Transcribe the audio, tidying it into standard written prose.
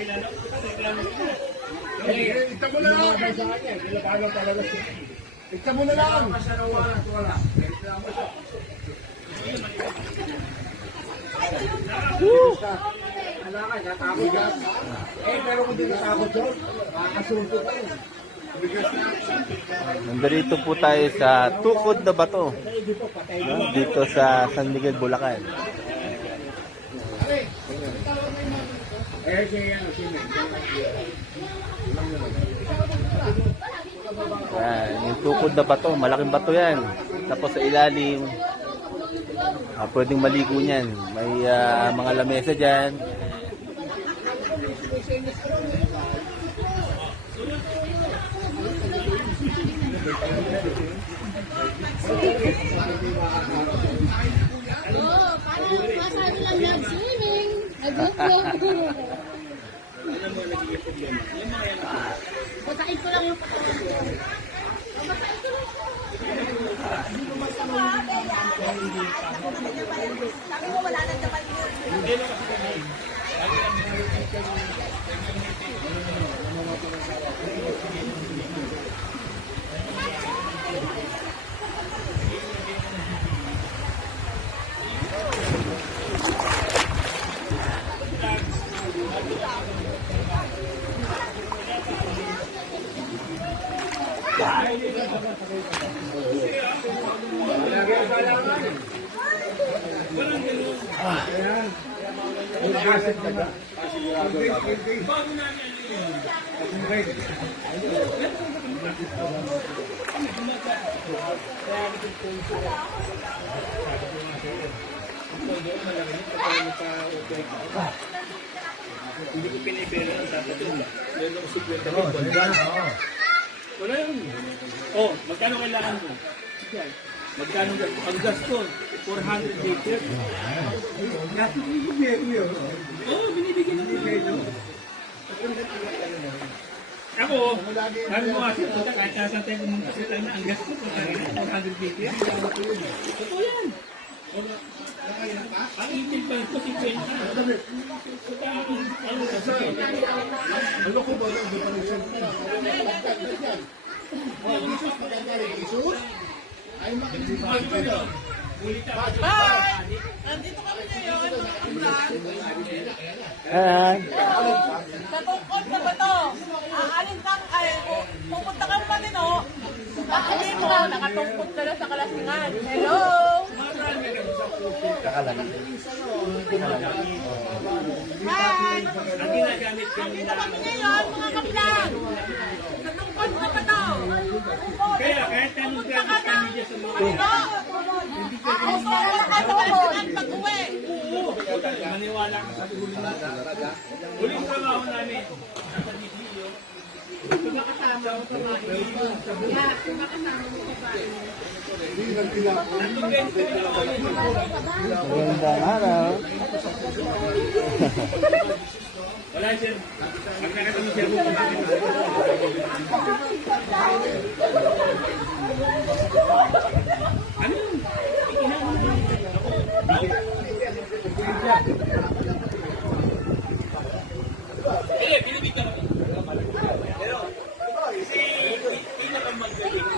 Ikta mo na lang. Ikta mo na lang. Pero kung di natakot yun, makakasulpot tayo. Nandito po tayo sa Tukod na Bato, dito sa San Miguel, Bulacan. Yan, yung Tukod na Bato, malaking bato yan. Tapos sa ilalim, pwedeng maligo niyan. May mga lamesa dyan. Parang masabi lang nag-swimming. Nag-swimming. Patakin ko lang yung patakin. Sabi mo wala nang dapat yun. Hindi ko pinipera ang dapat yun. Meron ako 50,000. Wala yun. Oh, magkano kailangan mo? Magkano ang gasto? 400 liters. Gasto ko yung gobyerno yun. Oo, binibigyan ng gobyerno. Ako, sabi mo kasi, kahit saan tayo pumunta sila na, ang gasto ko, 400 liters. Totoo yan. Ang itin pa ito, 50. Ano ko ba ang depanisyon? Jesus, maganda rin. Jesus? Ay, makinig kayo. Hi! Nandito kami ngayon, sa tungkol na ba to? Aalin kang, pupunta kang Patino, sasabihin mo, nakatungkol ka na sa Kalasingan. Hello! Hi! Nandito kami ngayon, mga kapitan, sa tungkol na ba to? Kaya, kahit anong Pupunta ka gano'n ng kami sa mga... Patino. Ako sa Kalasingan pag-uwi. Oo, maniwala ka sa huli na. Huling trabaho namin. Nasa DCO. Sumakasama ko pa mga iyon sa buhay. Sumakasama mo pa ba? Hindi nagpilako. Magandang araw. Wala siya. Pag nakita mo siya, ano yun? Sige, pinabig ka namin. Pero, si pinakamagaling